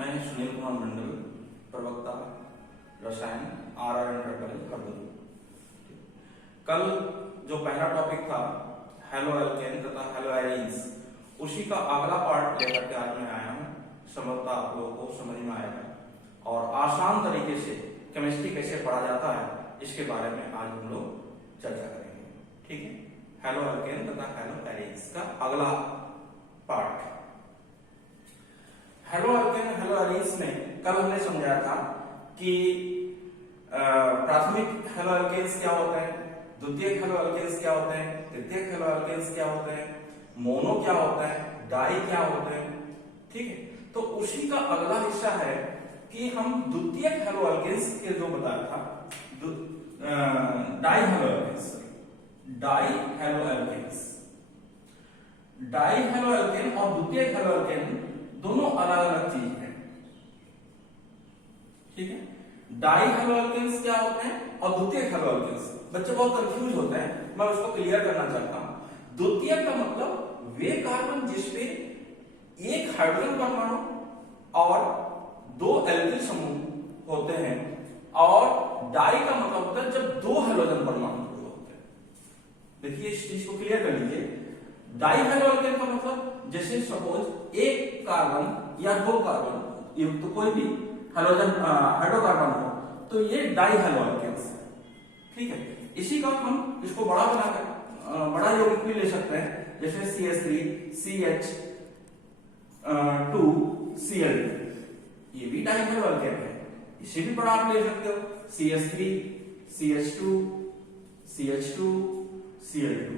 मैं सुनील कुमार मंडल, प्रवक्ता रसायन RR इंटरकॉलेज हरदोई। कल जो पहला टॉपिक था हेलो एल्केन तथा हेलो एरीन्स, उसी का अगला पार्ट लेकर के आज मैं आया हूँ। संभवतः आप लोगों को समझ में आएगा और आसान तरीके से केमिस्ट्री कैसे पढ़ा जाता है इसके बारे में आज हम लोग चर्चा करेंगे। ठीक है, हेलो एल्केन तथा हेलो एरीन्स का अगला part. Halo alkane hello arenes में कल हमने समझाया था कि प्राथमिक हेलो एल्केन्स क्या होते हैं, द्वितीयक हेलो एल्केन्स क्या होते हैं, तृतीयक हेलो एल्केन्स क्या होते हैं, मोनो क्या होता है, डाई क्या होते हैं। ठीक है, तो उसी का अगला हिस्सा है कि हम द्वितीयक हेलो एल्केन्स के जो बताया था dihalo alkenes, dihalo alkenes, dihalo alkene और द्वितीयक हेलो एल्केन दोनों अलग अलग चीज है। ठीक है, डाई हेलो एल्केन्स क्या होते हैं और द्वितीयक हेलो एल्केन्स, बच्चे बहुत कंफ्यूज होते हैं, मैं उसको क्लियर करना चाहता हूं। द्वितीयक का मतलब वे कार्बन जिसपे एक हाइड्रोजन परमाणु और दो एल्किल समूह होते हैं, और डाई का मतलब होता है जब दो हाइड्रोजन परमाणु होते हैं। देखिए इस चीज को क्लियर कर लीजिए। डाई हेलो एल्केन का मतलब जैसे सपोज एक कार्बन या दो कार्बन युक्त तो कोई भी हाइड्रोजन हाइड्रोकार्बन हो तो ये डाई हेलो एल्केन्स है। ठीक है, इसी का हम इसको बड़ा बनाकर बड़ा यौगिक भी ले सकते हैं, जैसे CH3 CH 2 Cl, ये भी डाई हेलो एल्केन है। इसे भी बड़ा आप ले सकते हो, CH3 CH2 CH2 Cl2,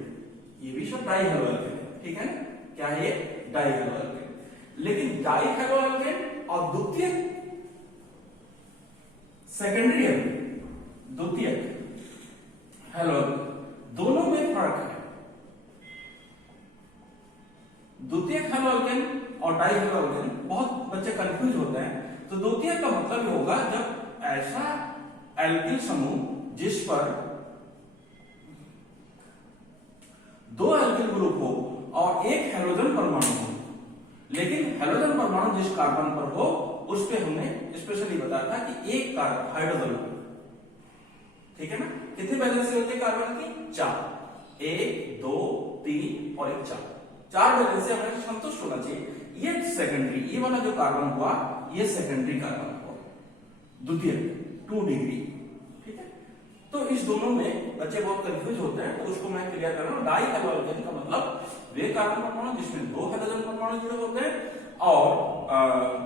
ये भी सब डाई हेलो एल्केन है। ठीक है, क्या है ये? Die halo alkane. लेकिन डाई हेलो एल्केन और द्वितीयक सेकेंडरी द्वितीयक हेलो दोनों में फर्क है। द्वितीयक हेलो एल्केन और डाई हेलो एल्केन बहुत बच्चे कंफ्यूज होते हैं। तो द्वितीयक का मतलब होगा जब ऐसा एल्किल समूह जिस पर दो एल्किल ग्रुप हो और एक हाइड्रोजन परमाणु हो, लेकिन हाइड्रोजन परमाणु जिस कार्बन पर हो उस पे हमने स्पेशली बताया था कि एक हाइड्रोजन हो। ठीक है ना, कितनी वैलेंसी होती है कार्बन की? 4, 1 2 3 और 1 4 वैलेंसी हमें संतुष्ट होना चाहिए। ये सेकेंडरी, ये वाला जो कार्बन हुआ ये सेकेंडरी कार्बन हुआ, द्वितीयक 2 डिग्री। ठीक है, तो इस दोनों में बच्चे बहुत कंफ्यूज होते हैं, तो उसको मैं क्लियर कर रहा हूं। डाई हेलो एल्केन का मतलब वे कार्बन परमाणु जिसमें दो हाइड्रोजन परमाणु जुड़े होते हैं, और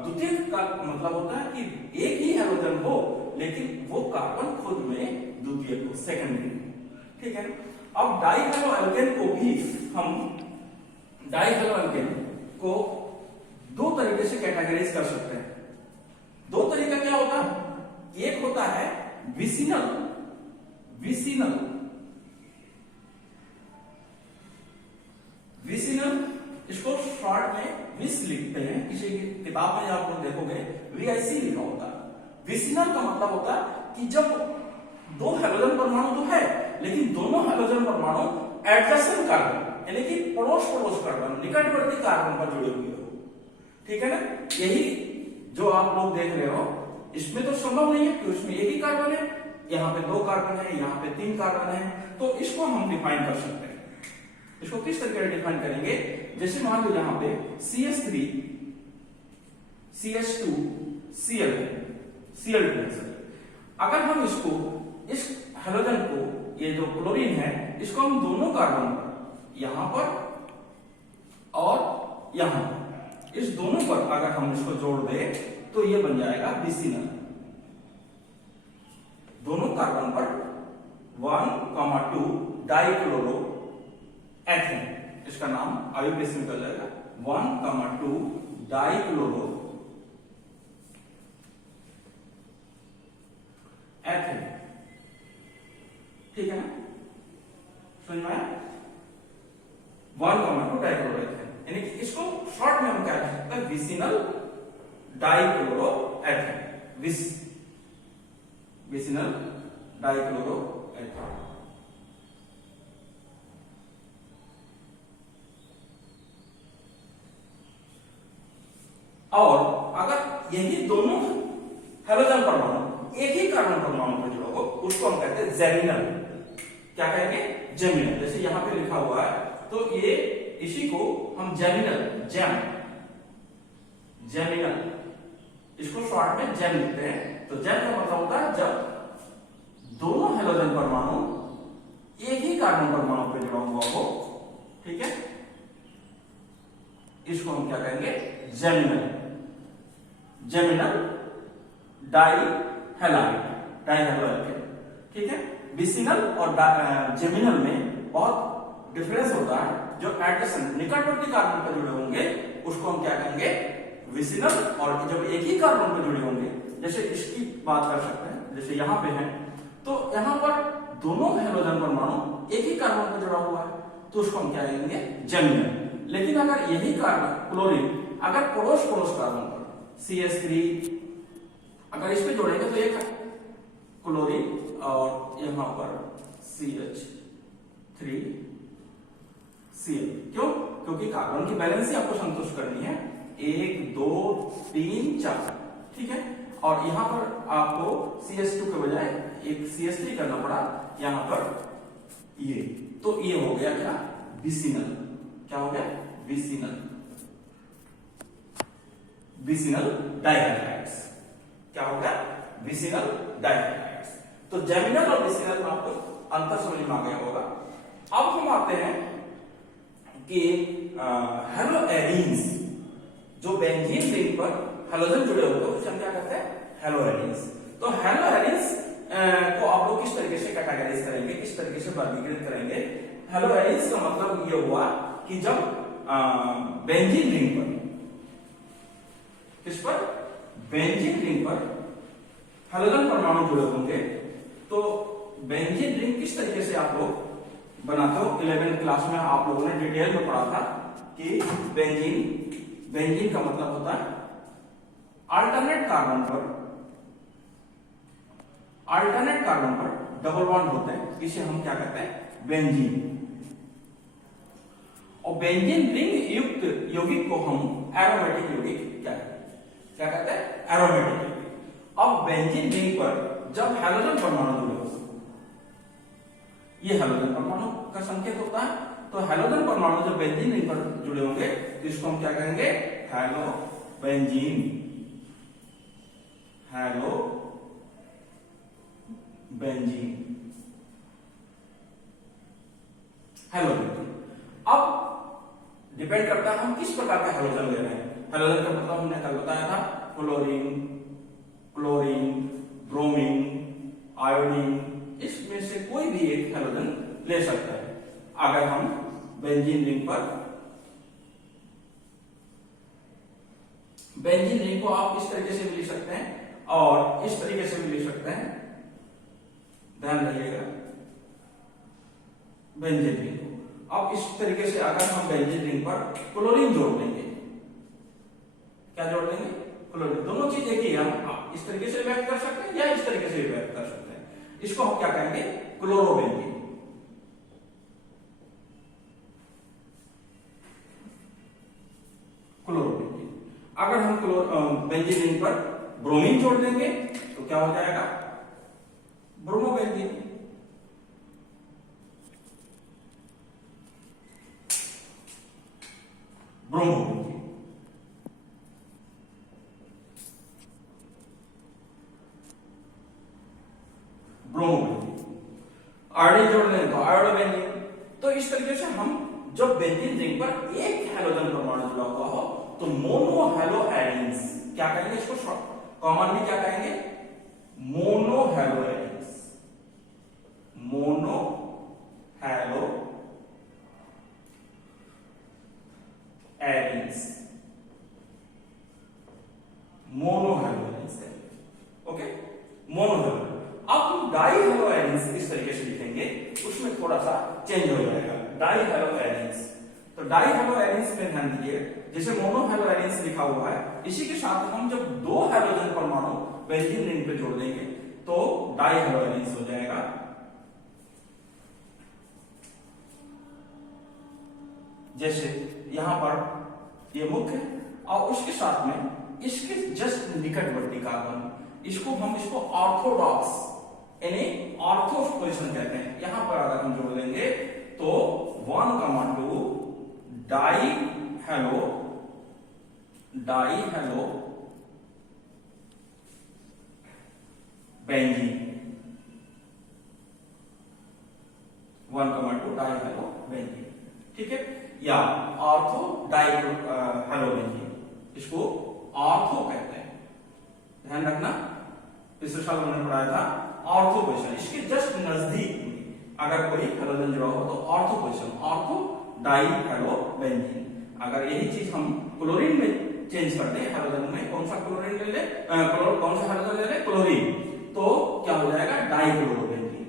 द्वितीयक का मतलब होता है कि एक ही हाइड्रोजन हो लेकिन वो कार्बन खुद में द्वितीयक हो, सेकेंडरी। ठीक है, अब डाई हेलो एल्केन को भी हम डाई हेलो एल्केन को दो तरीके से कैटेगराइज कर सकते हैं। दो तरीका क्या होता है? एक होता है विसिनल, विसिनल, विसिनल, इसको शॉर्ट में विस लिखते हैं। किसी की किताब में आप लोग देखोगे VIC लिखा होता है। विसिनल का मतलब होता है कि जब दो हाइड्रोजन परमाणु तो है लेकिन दोनों हाइड्रोजन परमाणु एडजेसेंट कार्बन यानी कि पड़ोस पड़ोस कार्बन, निकटवर्ती कार्बन पर जुड़े हुए हो। ठीक है ना, यही जो आप लोग देख रहे हो इसमें तो संभव नहीं है कि उसमें एक ही कार्बन है, यहाँ पे दो कार्बन है, यहाँ पे 3 कार्बन है। तो इसको हम डिफाइन कर सकते हैं। इसको किस तरीके से डिफाइन करेंगे? जैसे मान लो यहाँ पे CH3 CH2 Cl Cl2 है। अगर हम इसको इस हाइड्रोजन को, ये जो क्लोरीन है, इसको हम दोनों कार्बन पर, यहां पर और यहां, इस दोनों पर अगर हम इसको जोड़ दें तो ये बन जाएगा विसिनल। दोनों कार्बन पर 1,2 डाइक्लोरो एथेन, इसका नाम आयुर्वेद में निकल जाएगा 1,2 डाइक्लोरो एथेन। ठीक है ना, समझ में आया? 1,2 डाइक्लोरो एथेन, यानी कि इसको शॉर्ट में हम क्या कह सकते हैं? Vicinal dichloro ethane, vicinal dichloro ethane. और अगर यही दोनों हेलोजन परमाणु एक ही कार्बन परमाणु में जुड़ा हो उसको हम कहते हैं जेमिनल। क्या कहेंगे? जेमिनल। जैसे यहां पे लिखा हुआ है तो ये इसी को हम जेमिनल जेमिनल इसको शॉर्ट में जेम लिखते हैं। तो जेम का मतलब होता है जब दोनों हेलोजन परमाणु एक ही कार्बन परमाणु पे जुड़ा हुआ हो, ठीक है, इसको हम क्या कहेंगे? जेमिनल। जेमिनल डाई हैलाइड, ठीक है। विसिनल और जेमिनल में बहुत डिफरेंस होता है। जो एडजेसेंट निकटवर्ती कार्बन पर जुड़े होंगे उसको हम क्या कहेंगे? विसिनल। और जब एक ही कार्बन पर जुड़े होंगे, जैसे इसकी बात कर सकते हैं, जैसे यहां पे है तो यहां पर दोनों हेलोजन परमाणु एक ही कार्बन पर जुड़ा हुआ है तो उसको हम क्या कहेंगे? जेमिनल। लेकिन अगर यही कार्बन क्लोरीन अगर पड़ोस कार्बन पर CH3 अगर इस पे जोड़ेंगे तो एक क्लोरीन और यहां पर CH3 Cl। क्यों? क्योंकि कार्बन की बैलेंस ही आपको संतुष्ट करनी है, 1 2 3 4, ठीक है। और यहां पर आपको CH2 के बजाय एक CH3 करना पड़ा यहां पर ये, तो ये हो गया क्या? विसिनल। क्या हो गया? विसिनल। विसिनल डाइहैलाइड्स। क्या हो गया? विसिनल डाइहैलाइड्स। तो जेमिनल और विसिनल में आपको अंतर समझ में आ गया होगा। अब हम आते हैं कि हेलोएरीन्स, जो बेंजीन रिंग पर हेलोजन जुड़े होते हैं उसे हम क्या कहते हैं? हेलोएरीन्स। तो हेलोएरीन्स को आप लोग किस तरीके से कैटेगराइज करेंगे, किस तरीके से वर्गीकृत करेंगे? हेलोएरीन्स का मतलब ये हुआ कि जब बेंजीन रिंग पर, किस पर? बेंजीन रिंग पर हेलोजन परमाणु जुड़े होंगे तो बेंजीन रिंग किस तरीके से आप लोग बनाते हो? 11th क्लास में आप लोगों ने डिटेल में पढ़ा था कि बेंजीन का मतलब होता है अल्टरनेट कार्बन पर डबल बॉन्ड होते हैं, इसे हम क्या कहते हैं? बेंजीन। और बेंजीन रिंग युक्त यौगिक को हम एरोमेटिक यौगिक क्या कहते हैं? एरोमेटिक यौगिक। अब बेंजीन रिंग पर जब हेलोजन परमाणु जुड़े हो, ये हेलोजन परमाणु का संकेत होता है, तो हेलोजन परमाणु जब बेंजीन रिंग पर जुड़े होंगे तो इसको हम क्या कहेंगे? हेलोबेंजीन। हेलोबेंजीन। अब डिपेंड करता है हम किस प्रकार का हेलोजन ले रहे हैं। हेलोजन का मतलब हमने कल बताया था, क्लोरीन, ब्रोमीन, आयोडीन, इसमें से कोई भी एक हेलोजन ले सकता है। अगर हम बेंजीन रिंग को आप इस तरीके से भी लिख सकते हैं और इस तरीके से भी लिख सकते हैं, ध्यान रखिएगा। बेंजीन रिंग को अब इस तरीके से अगर हम बेंजीन रिंग पर क्लोरीन जोड़ देंगे, क्या जोड़ देंगे? क्लोरीन। दोनों चीज एक ही है, हम इस तरीके से व्यक्त कर सकते हैं या इस तरीके से व्यक्त कर सकते हैं। इसको हम क्या कहेंगे? क्लोरोबेंजीन। अगर हम बेंजीन रिंग पर ब्रोमीन जोड़ देंगे तो क्या हो जाएगा? ब्रोमोबेंजीन। आयोडीन जोड़ लें तो आयोडोबेंजीन। तो इस तरीके से हम जब बेंजीन रिंग पर एक हेलोजन परमाणु जुड़ा हुआ हो तो मोनो हेलोएरीन्स क्या कहेंगे? इसको कॉमनली क्या कहेंगे? Mono haloarenes. Mono haloarenes, okay, mono haloarenes. अब हम डाई हेलोएरीन्स इस तरीके से लिखेंगे, उसमें थोड़ा सा चेंज हो जाएगा। डाई हेलोएरीन्स, तो डाई हेलोएरीन्स में ध्यान दीजिए, जैसे मोनो हेलोएरीन्स लिखा हुआ है, इसी के साथ हम जब दो हेलोजन परमाणु बेंजीन रिंग पे जोड़ देंगे तो डाई हेलोएरीन्स हो जाएगा। जैसे यहां पर ये मुख्य और उसके साथ में इसके जस्ट निकटवर्ती कार्बन, इसको ऑर्थोडॉक्स यानी ऑर्थो पोजीशन कहते हैं। यहां पर अगर हम जोड़ देंगे तो 1,2 die hello benzene, 1,2 die hello benzene, ठीक है, या ऑर्थो डाई हेलो बेंजीन, इसको ऑर्थो कहते हैं। ध्यान रखना, पिछले साल हमने पढ़ाया था ऑर्थो पोजीशन, इसके जस्ट नजदीक अगर कोई हेलोजन जुड़ा हो तो ortho position, ortho di hello benzene. अगर यही चीज हम क्लोरीन में चेंज कर दें, हेलोजन में कौन सा क्लोरीन ले ले, कौन सा हेलोजन ले ले, क्लोरीन, तो क्या हो जाएगा, डाइक्लोरोबेंजीन।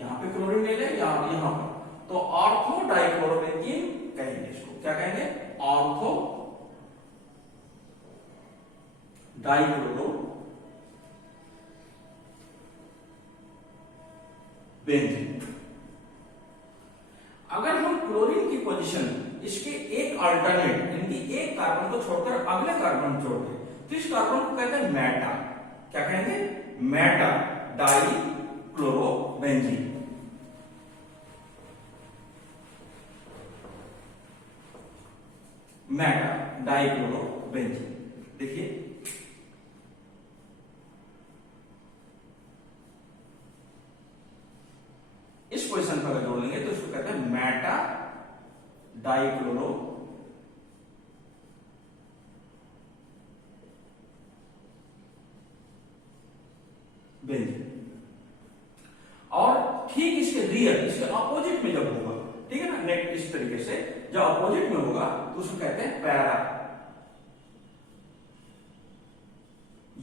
यहां पे क्लोरीन ले ले या यहां पर, तो ऑर्थो डाइक्लोरोबेंजीन कहेंगे इसको। क्या कहेंगे, ऑर्थो डाइक्लोरोबेंजीन। अगर हम क्लोरीन की पोजीशन इसके एक अल्टरनेट यानी एक कार्बन को छोड़कर अगले कार्बन जोड़ दें तो इस कार्बन को कहते हैं मेटा। क्या कहेंगे, मेटा डाइक्लोरोबेंजीन। Meta dichlorobenzene. देखिए इस पोजीशन पर अगर जोड़ लेंगे तो इसको कहते हैं मेटा डाइक्लोरोबेंजीन। और ठीक इसके रियल, इसके अपोजिट में जब होगा, ठीक है ना, नेक्स्ट इस तरीके से जब अपोजिट में होगा तो उसको कहते हैं पैरा।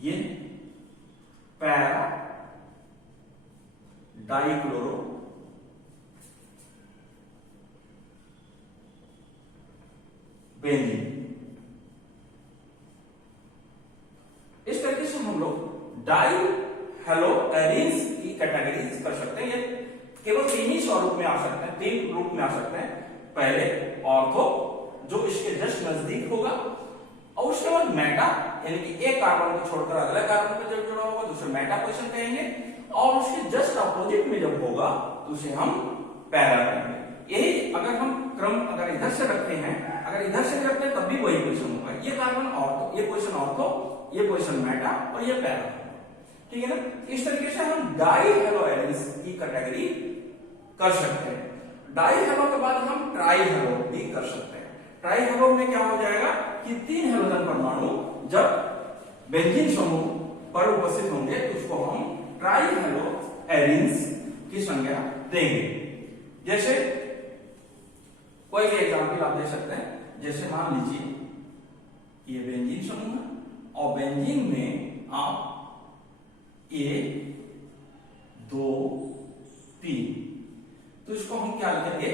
ये पैरा डाइक्लोरो बेंजीन। इस तरीके से हम लोग डाई हेलो एरीन्स की कैटेगरीज कर सकते हैं। ये केवल तीन ही स्वरूप में आ सकते हैं, तीन रूप में आ सकते हैं। पहले ऑर्थो जो इसके जस्ट नजदीक होगा, और उसके बाद मेटा यानी कि एक कार्बन को छोड़कर अगले कार्बन पर जब जुड़ा होगा तो उसे मेटा पोजीशन कहेंगे, और उसके जस्ट अपोजिट में जब होगा तो उसे हम पैरा कहेंगे। यही अगर हम क्रम अगर इधर से रखते हैं, अगर इधर से रखते हैं तब भी वही पोजीशन होगा। ये कार्बन ऑर्थो, ये पोजीशन ऑर्थो, ये पोजीशन मेटा और ये पैरा, ठीक है ना। इस तरीके से हम डाई हेलो एरीन्स की कैटेगरी कर सकते हैं। डाई हेलो के बाद हम ट्राई हेलो भी कर सकते हैं। ट्राई हेलो में क्या हो जाएगा कि तीन हेलोजन परमाणु जब बेंजीन समूह पर उपस्थित होंगे तो उसको हम ट्राई हेलो एरीन्स की संज्ञा देंगे। जैसे कोई भी एग्जाम्पल आप दे सकते हैं, जैसे मान लीजिए ये बेंजीन समूह है और बेंजीन में आप 1, 2, 3, तो इसको हम क्या लिखेंगे,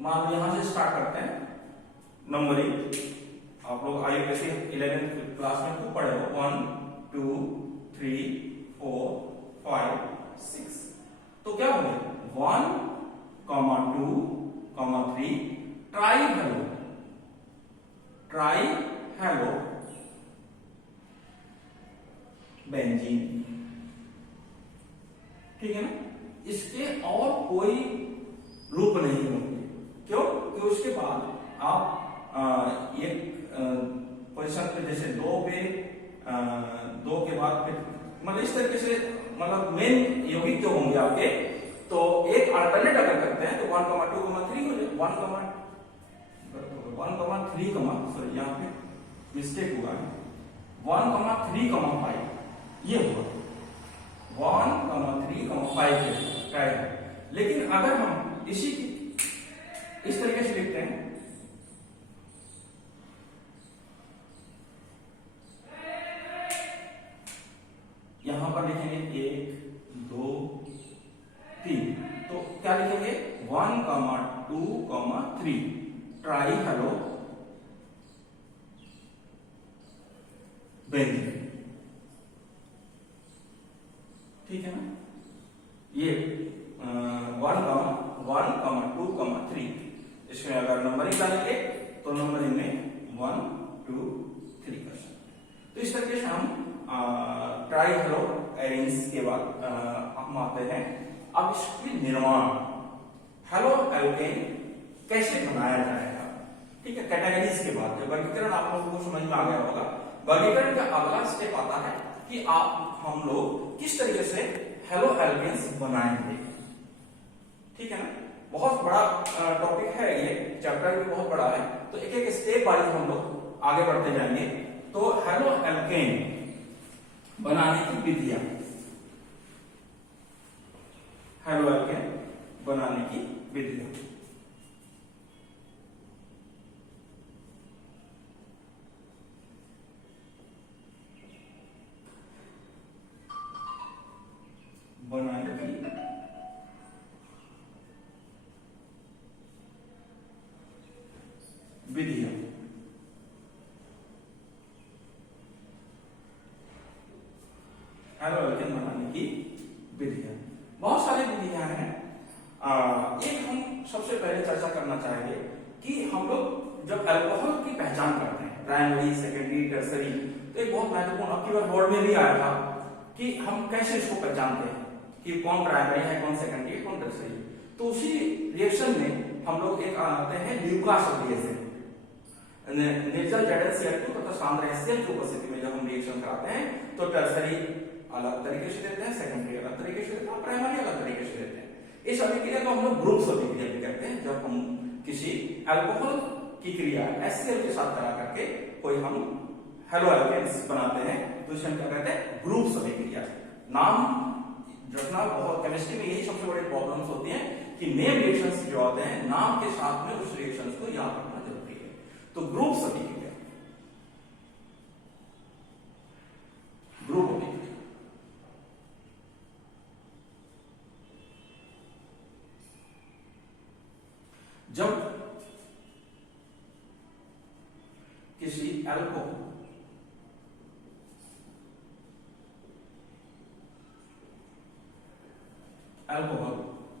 मान लो यहां से स्टार्ट करते हैं नंबरिंग। आप लोग आईयूपीएससी 11th क्लास में खूब पढ़े हो, 1, 2, 3, 4, 5, 6। तो क्या हो गया 1, 2, 3 ट्राई हेलो बेंजीन, ठीक है ना। इसके और कोई रूप नहीं होंगे, क्यों कि उसके बाद आप एक पोजीशन पे जैसे 2 पे 2 के बाद फिर मतलब इस तरीके से मतलब मेन यौगिक जो होंगे आपके, तो एक अल्टरनेट अगर करते हैं तो 1, 2, 3 हो जाए, 1, 3, सॉरी यहाँ पे मिस्टेक हुआ है, 1, 3, 5 ये होगा 1, 3, 5 है। लेकिन अगर हम इसी इस तरीके से लिखते हैं, यहां पर लिखेंगे 1, 2, 3, तो क्या लिखेंगे 1, 2, 3 ट्राई हेलो बेंजीन, ठीक है ना। ये 1, 2, 3 इसमें अगर नंबरिंग डालेंगे तो नंबरिंग में 1, 2 3 कर सकते हैं। तो इस तरीके से हम ट्राई हेलो एरेंज के बाद हम आते हैं अब इसके निर्माण, हेलो एल्केन कैसे बनाया जाएगा। ठीक है, कैटेगरीज के बाद जब वर्गीकरण आप लोगों को समझ में आ गया होगा, वर्गीकरण का अगला स्टेप आता है कि हम लोग किस तरीके से हेलो एल्केन्स बनाएंगे। ठीक है ना, बहुत बड़ा टॉपिक है, ये चैप्टर भी बहुत बड़ा है, तो एक एक स्टेप वाइज हम लोग आगे बढ़ते जाएंगे। तो हेलो एल्केन बनाने की विधियां, हेलो एल्केन बनाने की विधियां। बनाने की विधियां, हेलो एल्केन बनाने की विधियां, बहुत सारी विधियां हैं। एक हम सबसे पहले चर्चा करना चाहेंगे कि हम लोग जब अल्कोहल की पहचान करते हैं, प्राइमरी सेकेंडरी टर्सरी, तो एक बहुत महत्वपूर्ण आपकी बार बोर्ड में भी आया था कि हम कैसे इसको पहचानते हैं कि कौन प्राइमरी है, कौन सेकेंडरी है, कौन टर्सरी। तो उसी रिएक्शन में हम लोग एक आते हैं ल्यूकास रिएक्शन, निर्जल ZnCl2 तथा सांद्र HCl की उपस्थिति में जब हम रिएक्शन कराते हैं तो टर्सरी अलग तरीके से देते हैं, सेकेंडरी अलग तरीके से देते हैं, प्राइमरी अलग तरीके से देते हैं। इस अभिक्रिया को हम लोग ग्रुप्स अभिक्रिया भी कहते हैं। जब हम किसी अल्कोहल की क्रिया HCl के साथ करा करके कोई हम हेलो एल्केन्स बनाते हैं तो इसे हम क्या कहते हैं, ग्रुप्स अभिक्रिया। नाम रखना बहुत, केमिस्ट्री में यही सबसे बड़ी प्रॉब्लम्स होती हैं कि नेम रिएक्शंस जो आते हैं नाम के साथ में उस रिएक्शंस को याद रखना जरूरी है। तो ग्रुप्स अभिक्रिया, ग्रुप अभिक्रिया, जब किसी अल्कोहल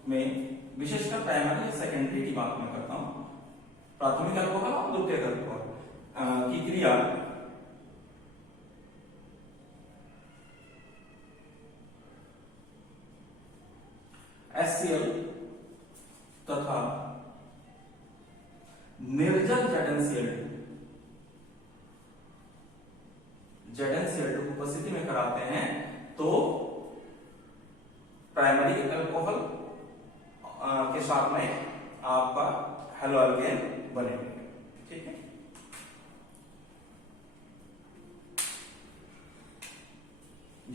में विशेषकर प्राइमरी या सेकेंडरी की बात मैं करता हूं, प्राथमिक अल्कोहल और द्वितीयक अल्कोहल की क्रिया HCl तथा निर्जल ZnCl2 की उपस्थिति में कराते हैं तो प्राइमरी अल्कोहल के साथ में आपका हेलो एल्केन बनेगा। ठीक है,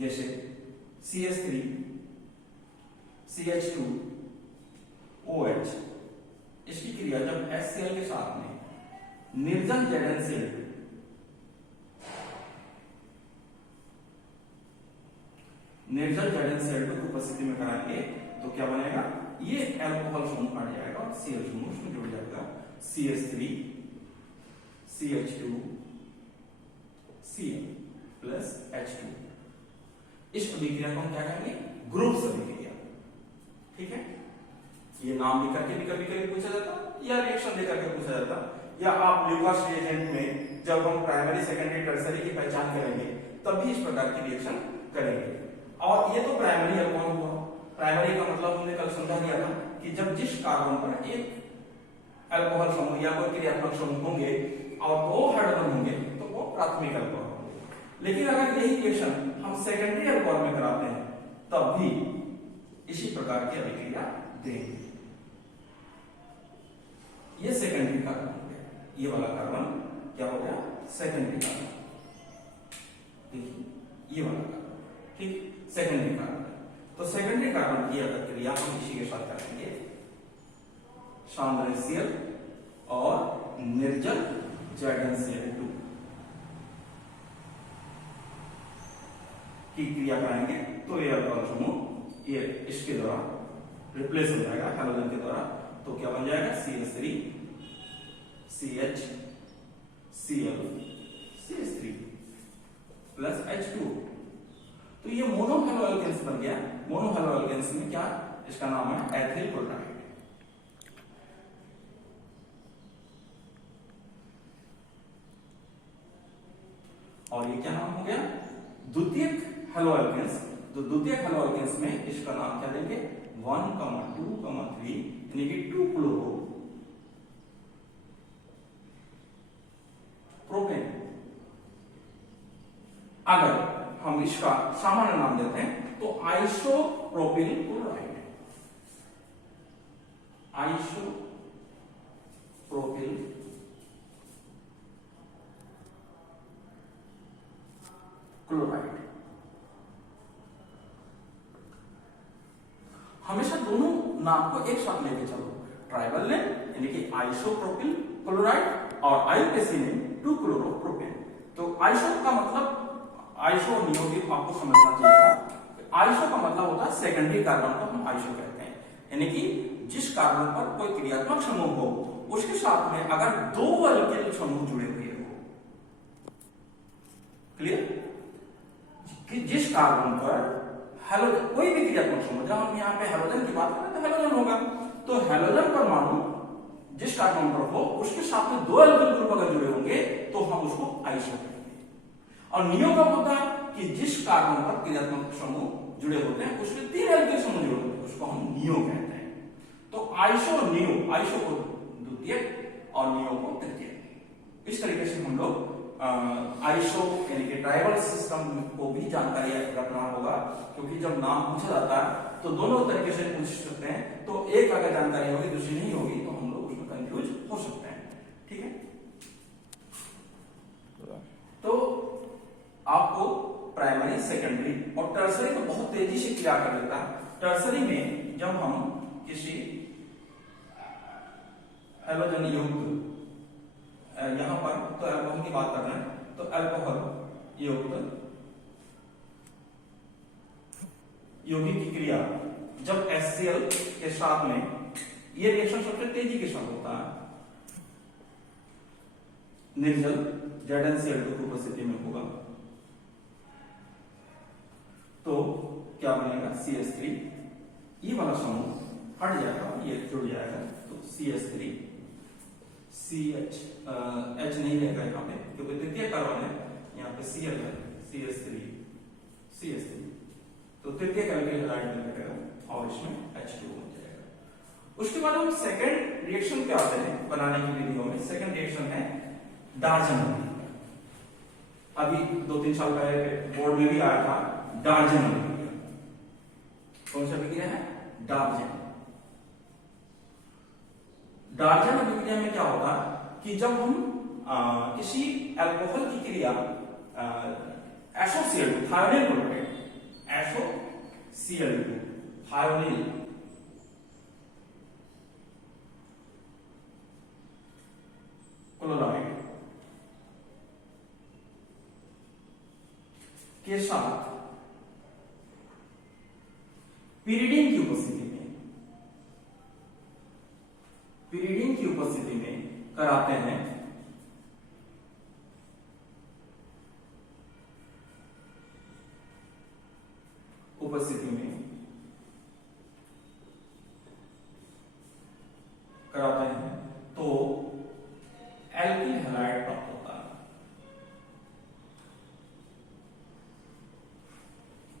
जैसे CH3 CH2 OH, इसकी क्रिया जब HCl के साथ में निर्जल ZnCl2 की उपस्थिति में कराएंगे तो क्या बनेगा, ये अल्कोहल समूह हट जाएगा और Cl समूह उसमें जुड़ जाएगा, CH3 CH2 Cl plus H2। इस अभिक्रिया को हम क्या कहेंगे, ग्रुप्स अभिक्रिया। ठीक है, ये नाम लिखकर के भी कभी कभी पूछा जाता या रिएक्शन देकर के पूछा जाता, या आप ल्यूकास रिएजेंट में जब हम प्राइमरी सेकेंडरी टर्सरी की पहचान करेंगे तब भी इस प्रकार की रिएक्शन करेंगे। और ये तो प्राइमरी अल्कोहल हुआ। प्राइमरी का मतलब हमने कल समझा दिया था कि जब जिस कार्बन पर एक अल्कोहल समूह या कोई क्रियात्मक समूह होंगे और दो हाइड्रोजन होंगे तो वो प्राथमिक अल्कोहल होंगे। लेकिन अगर यही रिएक्शन हम सेकेंडरी अल्कोहल में कराते हैं तब भी इसी प्रकार की अभिक्रिया देंगे। ये सेकेंडरी कार्बन हो गया, ये वाला कार्बन क्या हो गया, सेकेंडरी कार्बन। देखिए ये वाला कार्बन, ठीक, सेकेंडरी कार्बन। तो सेकेंडरी कार्बन की अगर क्रिया हम इसी के साथ करेंगे, सांद्र HCl और निर्जल ZnCl2 की क्रिया कराएंगे तो ये अल्कोहल समूह ये इसके द्वारा रिप्लेस हो जाएगा हैलोजन के द्वारा। तो क्या बन जाएगा, CH3 CH Cl CH3 plus H2। तो ये मोनो हेलो एल्केन्स बन गया। मोनो हेलो एल्केन्स में क्या, इसका नाम है एथिल क्लोराइड। और ये क्या नाम हो गया, द्वितीयक हैलोएल्केन्स। तो द्वितीयक हैलोएल्केन्स में इसका नाम क्या देंगे, 1, 2, 3 यानी कि 2 क्लोरो प्रोपेन। अगर हम इसका सामान्य नाम देते हैं तो आइसोप्रोपिल क्लोराइड, आइसोप्रोपिल क्लोराइड। हमेशा दोनों नाम को एक साथ लेके चलो, ट्राइबल नेम यानी कि आइसोप्रोपिल क्लोराइड और आईयूपीएसी नेम 2 क्लोरोप्रोपेन। तो आइसो का मतलब, आइसो नियो की आपको समझना चाहिए था। आइसो का मतलब होता है सेकेंडरी कार्बन को हम आइसो कहते हैं, यानी कि जिस कार्बन पर कोई क्रियात्मक समूह हो उसके साथ में अगर 2 अल्किल समूह जुड़े हुए हो। क्लियर? कि जिस कार्बन पर हैलोजन, कोई भी क्रियात्मक समूह, जब हम यहाँ पे हैलोजन की बात करें तो हैलोजन होगा, तो हैलोजन परमाणु जिस कार्बन पर हो उसके साथ में 2 अल्किल ग्रुप अगर जुड़े होंगे तो हम उसको आइसो कहेंगे। और नियो का होता है कि जिस कार्बन पर क्रियात्मक समूह जुड़े होते हैं उसके 3 अल्किल समूह जुड़े होते हैं, उसको हम नियो कहते हैं। तो आइसो नियो, आइसो को द्वितीयक और नियो को तृतीयक। इस तरीके से हम लोग आइसो यानी कि ट्राइबल सिस्टम को भी जानकारी रखना होगा, क्योंकि जब नाम पूछा जाता है तो दोनों तरीके से पूछ सकते हैं। तो एक अगर जानकारी होगी दूसरी नहीं होगी तो हम लोग उसमें कंफ्यूज हो सकते हैं। ठीक है, तो आपको प्राइमरी, सेकेंडरी और टर्सरी तो बहुत तेजी से क्लियर कर देता है। टर्सरी में जब हम किसी हैलोजन युक्त, यहां पर तो अल्कोहल की बात कर रहे हैं, तो अल्कोहल युक्त यौगिक की क्रिया जब HCl के साथ में, ये रिएक्शन सबसे तेजी के साथ होता है, निर्जल ZnCl2 की उपस्थिति में होगा, तो क्या बनेगा, CH3, ये वाला समूह हट जाएगा, ये जुड़ जाएगा, तो CH3, CH, H नहीं रहेगा यहाँ पे क्योंकि तृतीय कार्बन है, यहाँ पे Cl है, CH3, तो तृतीय एल्किल हैलाइड बन जाएगा और इसमें H2 बन जाएगा। उसके बाद हम सेकंड रिएक्शन पे आते हैं बनाने की विधियों में। सेकंड रिएक्शन है डार्जन। अभी 2-3 साल पहले बोर्ड में भी आया था डार्जन। कौन सा विक्रिया है, डार्जन। डार्जन अभिक्रिया में क्या होता है कि जब हम किसी अल्कोहल की क्रिया associate thionyl chloride, SOCl2 thionyl chloride के साथ पिरिडीन की उपस्थिति में कराते हैं तो एल्किल हैलाइड प्राप्त होता है।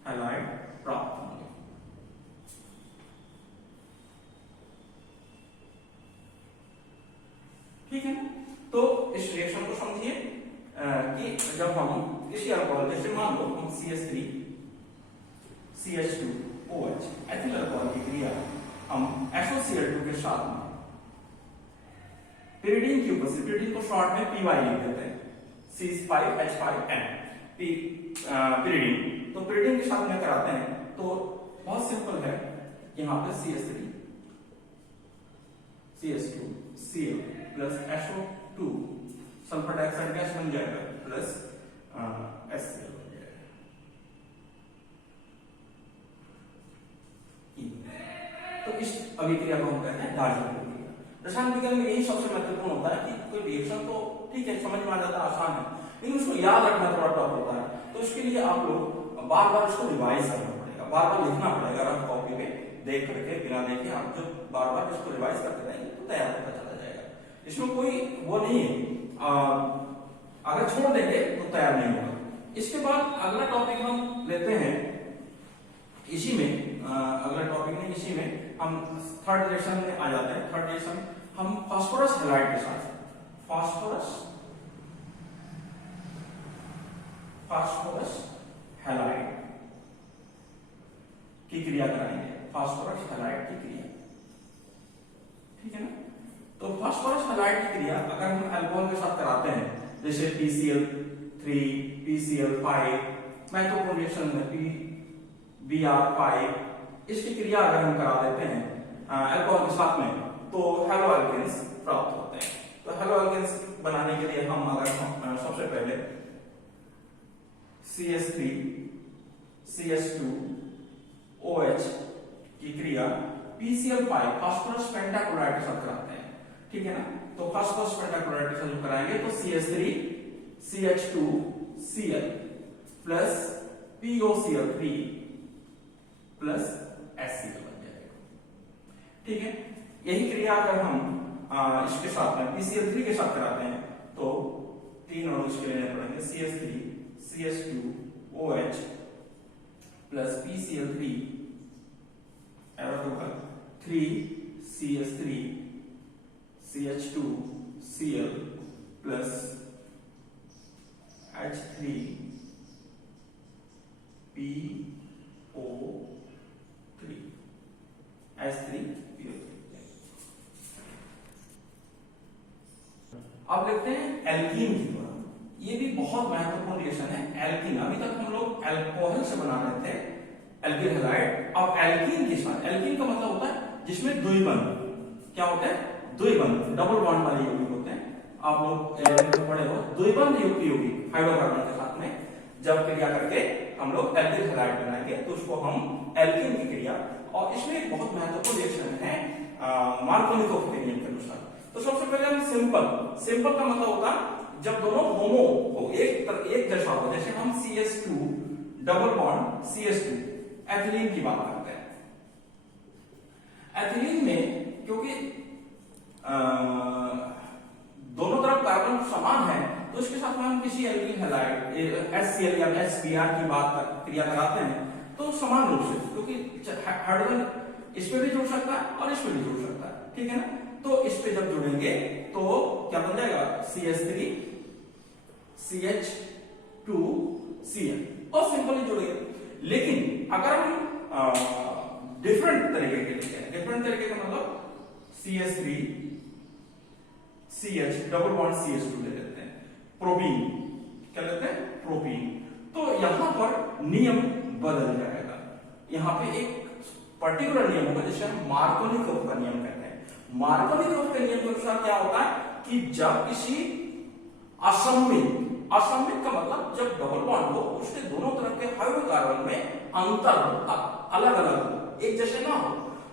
हैलाइड प्राप्त होंगे। ठीक है, तो इस रिएक्शन को समझिए कि जब हम किसी अल्कोहल, जैसे मान लो हम CH3 CH2OH एथिल अल्कोहल की क्रिया हम SOCl2 के साथ में पिरिडीन की उपस्थिति, पिरिडीन को शॉर्ट में PY लिख देते हैं, C5H5N पिरिडीन, तो पिरिडीन के साथ में कराते हैं तो बहुत सिंपल है, यहाँ पे CH3 CH2 Cl plus SO2 sulphur dioxide gas बन जाएगा प्लस HCl बन जाएगा। तो इस अभिक्रिया को हम कहते हैं डार्जन अभिक्रिया। रसायन विज्ञान में यही सबसे महत्वपूर्ण होता है कि कोई रिएक्शन तो ठीक है समझ में आ जाता है, आसान है, लेकिन उसको याद रखना थोड़ा टफ होता है। तो इसके लिए आप लोग बार बार उसको रिवाइज करना पड़ेगा, बार बार लिखना पड़ेगा रफ कॉपी में देख करके, बिना देखे आप जब बार बार इसको रिवाइज करते रहेंगे तो तैयार होता चला जाएगा। इसमें कोई वो नहीं है, अगर छोड़ देंगे तो तैयार नहीं होगा। इसके बाद अगला टॉपिक हम लेते हैं इसी में, अगला टॉपिक नहीं, इसी में हम थर्ड रिएक्शन में आ जाते हैं। थर्ड रिएक्शन हम फास्फोरस हैलाइड के साथ फास्फोरस हैलाइड की क्रिया कराएंगे। फास्फोरस हैलाइड की क्रिया, ठीक है ना। तो फास्फोरस हैलाइड की क्रिया अगर हम अल्कोहल के साथ कराते हैं, जैसे PCl3 PCl5, महत्वपूर्ण रिएक्शन में Br5, इसकी क्रिया अगर हम करा देते हैं अल्कोहल के साथ में, तो हेलो एल्केन्स प्राप्त होते हैं। तो हेलो एल्केन्स बनाने के लिए हम सबसे पहले CH3 CH2 OH की क्रिया PCl5 फास्फोरस पेंटाक्लोराइड के साथ कराते हैं, ठीक है ना। तो फास्फोरस पेंटाक्लोराइड के साथ कराएंगे तो CH3 CH2 Cl plus POCl3 plus HCl बन जाएगा, ठीक है। यही क्रिया अगर हम इसके साथ में PCl3 के साथ कराते हैं तो तीन अणु इसके लेने पड़ेंगे, CH3 CH2 OH plus PCl3 होगा 3 CH3 CH2 Cl plus H3 PO3 H3PO3। अब देखते हैं एल्कीन की तरफ। ये भी बहुत महत्वपूर्ण रिएक्शन है एल्कीन। अभी तक हम लोग अल्कोहल से बना रहे थे एल्कीन हैलाइड, अब एल्कीन के साथ। एल्कीन का मतलब होता है जिसमें द्विबंध, क्या होते हैं, द्विबंध, डबल बॉन्ड वाले यौगिक होते हैं। आप लोग पढ़े हो, द्विबंध युक्त यौगिक हाइड्रोकार्बन के साथ में जब क्रिया करके हम लोग एल्कीन हैलाइड बनाएंगे तो उसको हम एल्कीन की क्रिया, और इसमें एक बहुत महत्वपूर्ण रिएक्शन है मार्कोनिकोव के नियम के अनुसार। तो सबसे पहले हम सिंपल का मतलब होता है जब दोनों होमो हो, एक जैसा हो, जैसे हम CH2 double bond CH2 ethylene की बात करते हैं। एथिलीन में क्योंकि दोनों तरफ कार्बन समान है तो इसके साथ में हम किसी एल्कीन हैलाइड HCl या HBr की क्रिया कराते हैं तो समान रूप से, क्योंकि हाइड्रोजन इस पे भी जुड़ सकता है और इस पे भी जुड़ सकता है, ठीक है ना। तो इस पे जब जुड़ेंगे तो क्या बन जाएगा, CH3 CH2 Cl, और सिंपली जुड़ेगा। लेकिन अगर हम डिफरेंट तरीके के लेते हैं, डिफरेंट तरीके का मतलब CH3 CH double bond CH2 ले लेते हैं, प्रोपीन, क्या लेते हैं, प्रोपीन, तो यहां पर नियम बदल जाएगा। यहां पे एक पर्टिकुलर नियम होगा जिसे हम मार्कोनिकोव का नियम कहते हैं। मार्कोनिकोव के नियम के अनुसार क्या होता है कि जब किसी असममित का मतलब जब डबल बॉन्ड हो उसके दोनों तरफ के हाइड्रोकार्बन में अंतर हो, अलग अलग हो, एक जैसे ना हो,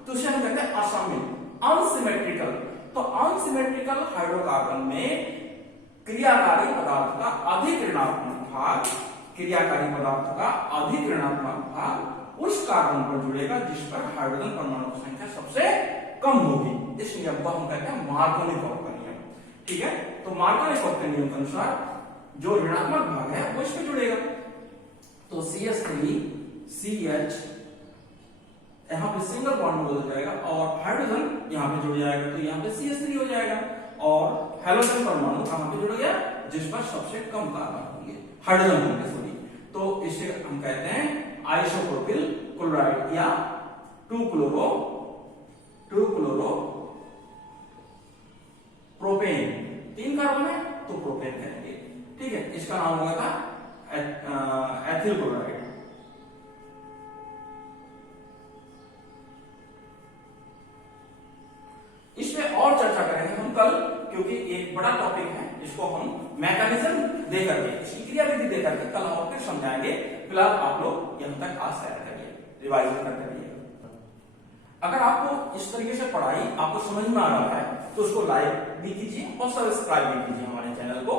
तो उसे हम कहते हैं असममित, अनसिमेट्रिकल। तो अनसिमेट्रिकल हाइड्रोकार्बन में क्रियाकारी पदार्थ का अधिक ऋणात्मक भाग, क्रियाकारी पदार्थ का अधिक ऋणात्मक भाग उस कार्बन पर जुड़ेगा जिस पर हाइड्रोजन परमाणु की संख्या सबसे कम होगी। इस नियम को हम कहते हैं मार्कोनिकोव का नियम, ठीक है। तो मार्कोनिकोव के नियम के अनुसार जो ऋणात्मक भाग है वो इस पर जुड़ेगा। तो CH3 CH यहां पे सिंगल बॉन्ड बदल जाएगा और हाइड्रोजन यहां पे जुड़ जाएगा, तो यहां पे CH3 हो जाएगा, और हैलोजन परमाणु कहां पे जुड़ गया, जिस पर सबसे कम कार्बन होंगे, हाइड्रोजन होंगे, सॉरी। तो इसे हम कहते हैं आइसोप्रोपिल क्लोराइड या 2 क्लोरो प्रोपेन। 3 कार्बन है तो प्रोपेन कहेंगे, ठीक है। इसका नाम होगा था एथिल क्लोराइड। इस पे और चर्चा करेंगे हम कल, क्योंकि एक बड़ा टॉपिक है, इसको हम मैकेनिज्म दे करके, इसकी क्रियाविधि दे करके कल हम फिर समझाएंगे। फिलहाल आप लोग यहां तक आज तैयार करिए, रिवाइज करते रहिए। अगर आपको इस तरीके से पढ़ाई आपको समझ में आ रहा है तो उसको लाइक भी कीजिए और सब्सक्राइब भी कीजिए हमारे चैनल को।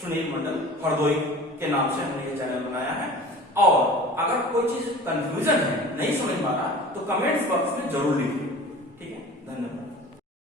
सुनील मंडल हरदोई के नाम से हमने ये चैनल बनाया है। और अगर कोई चीज कंफ्यूजन है, नहीं समझ में आ रहा, तो कमेंट्स बॉक्स में जरूर लिखिए, ठीक है। धन्यवाद।